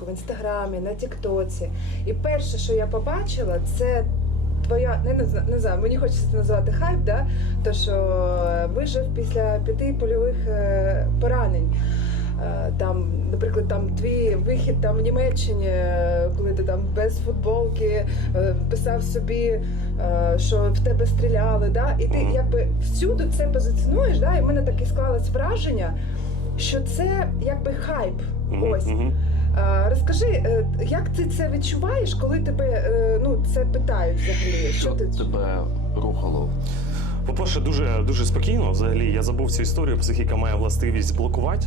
Фейсбуку, в інстаграмі, на Тіктоці. І перше, що я побачила, це твоя не, не, не знаю, мені хочеться це назвати хайп, да? то що е, вижив після п'яти польових е, поранень. Е, там, наприклад, там твій вихід там в Німеччині, коли ти там без футболки писав собі, що в тебе стріляли, да? і ти якби всюди це позиціонуєш, да? і в мене таке склалось враження, що це якби хайп. Ось. Е, розкажи, е, як ти це відчуваєш, коли тебе е, ну це питають взагалі? Що, що ти тебе рухало? По перше, дуже дуже спокійно. Взагалі я забув цю історію. Психіка має властивість блокувати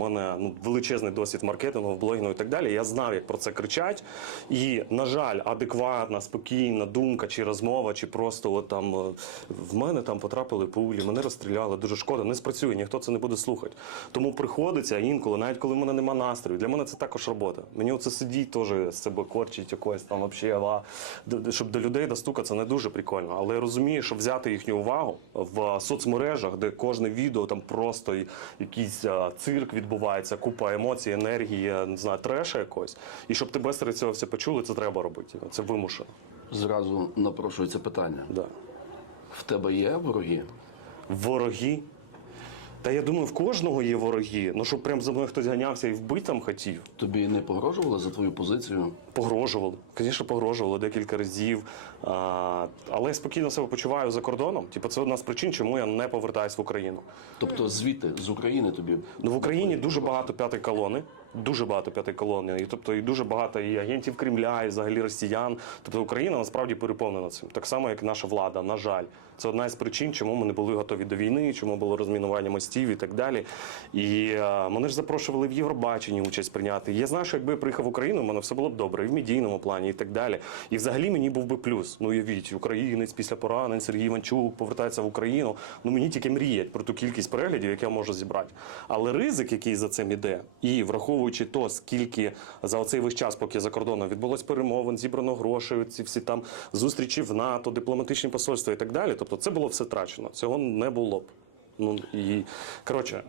мене ну величезний досвід маркетингу, блогінгу і так далі. Я знав, як про це кричать. І, на жаль, адекватна, спокійна думка чи розмова, чи просто от там е, в мене там потрапили пулі, мене розстріляли. Дуже шкода, не спрацює, ніхто це не буде слухати. Тому приходиться інколи, навіть коли в мене нема настрою. Для мене це також робота. Мені оце сидіть теж з себе корчить якось там взагалі, щоб до людей достукатися не дуже прикольно. Але я розумію, що взяти їхню увагу в соцмережах, де кожне відео там просто якийсь е, цирк відбувається відбувається купа емоцій, енергії, не знаю, треша якось. І щоб тебе серед цього все почули, це треба робити. Це вимушено. Зразу напрошується питання. Да. В тебе є вороги? Вороги? Та я думаю, в кожного є вороги. Ну щоб прям за мною хтось ганявся і вбити хотів. Тобі не погрожували за твою позицію? Погрожували. Звісно, погрожували декілька разів. А, Але я спокійно себе почуваю за кордоном. Типу, це одна з причин, чому я не повертаюсь в Україну. Тобто звідти з України тобі? Ну в Україні дуже багато п'ятої колони дуже багато п'ятої колони, і тобто і дуже багато і агентів Кремля, і взагалі росіян. Тобто Україна насправді переповнена цим. Так само, як наша влада, на жаль, це одна із причин, чому ми не були готові до війни, чому було розмінування мостів і так далі. І а, е, мене ж запрошували в Євробаченні участь прийняти. Я знаю, що якби я приїхав в Україну, в мене все було б добре, і в медійному плані, і так далі. І взагалі мені був би плюс. Ну уявіть, українець після поранень Сергій Іванчук повертається в Україну. Ну мені тільки мріять про ту кількість переглядів, яку я можу зібрати. Але ризик, який за цим іде, і враховуючи враховуючи то, скільки за оцей весь час, поки за кордоном відбулось перемовин, зібрано грошей, ці всі там зустрічі в НАТО, дипломатичні посольства і так далі. Тобто, це було все втрачено. Цього не було б. Ну і коротше,